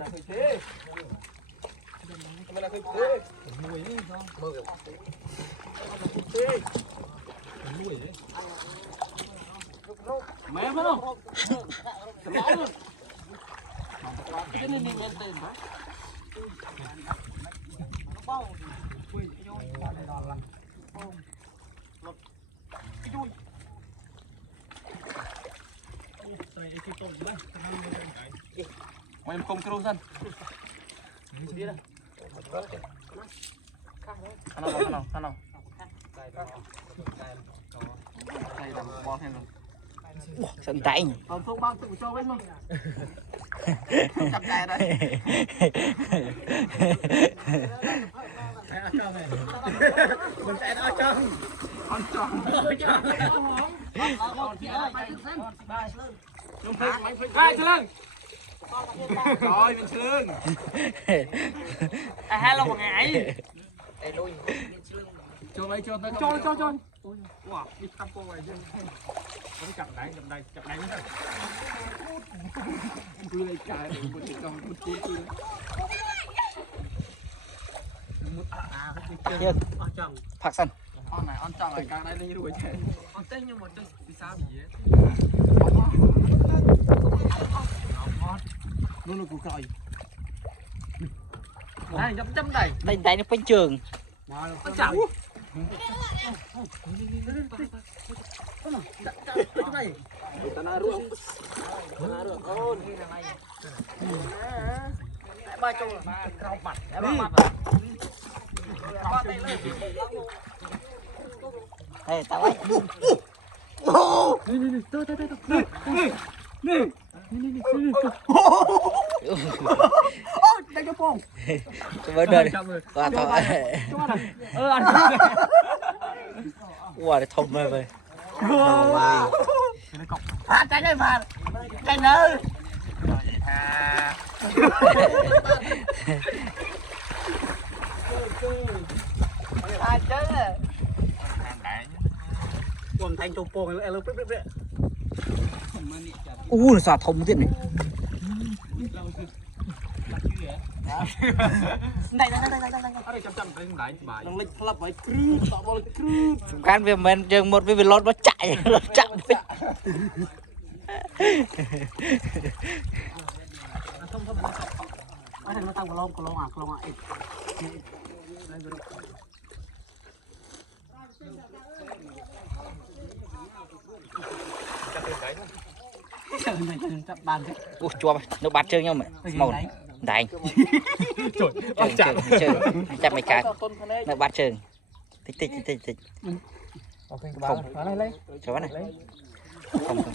mẹ phải không? Cái này đi men tên hả? Mày không kêu dân. Khăn nào. Đây là một thêm rồi. Sẵn tay nhỉ. Còn không bao tự cho bên luôn. Chặt cài đây. Mình sẽ ở trong. Con tròn. Hai lưng. Rồi mình lưng. Hai lông một ngày. Cho mấy cho tới cho. Wow, đi thăm cô này chứ. Nó chặt đáy nữa. Cứ lấy cài để một cái trong một tí cứ. Phạt sân. Con này on trọng này càng đây lên đuổi chạy. Con tên nhưng mà tên vì sao gì vậy? Luôn củ còi. Này chấm này. Đây nó quanh trường. Con chảo. Này. Tanah ruang. Con. Ba châu là rau mặt. Ba mặt. Ba tay lên. Ê, tao ấy. Nè. Đây cái bông. Cho bớt đây. Qua thôi. Ăn. Wow, thông mê về. Trái này mà. Trái nữa. Ai chứ? Quần thành trộm bông này là biết. Nó xả thông tiết này. Đây. Ở đây chăm cái đại bài. Đang lịch lập bài cướp, tạo bò cướp. Can việc mình dừng một vì lót nó chạy. Ở đây nó tăng cổ lông à. Ủa, chua mày, nó bắt chơi nhau mày. Màu đánh. Chơi. Chặt mày cái. Nó bắt chơi. Thích. Không. Cho bắt này. Không.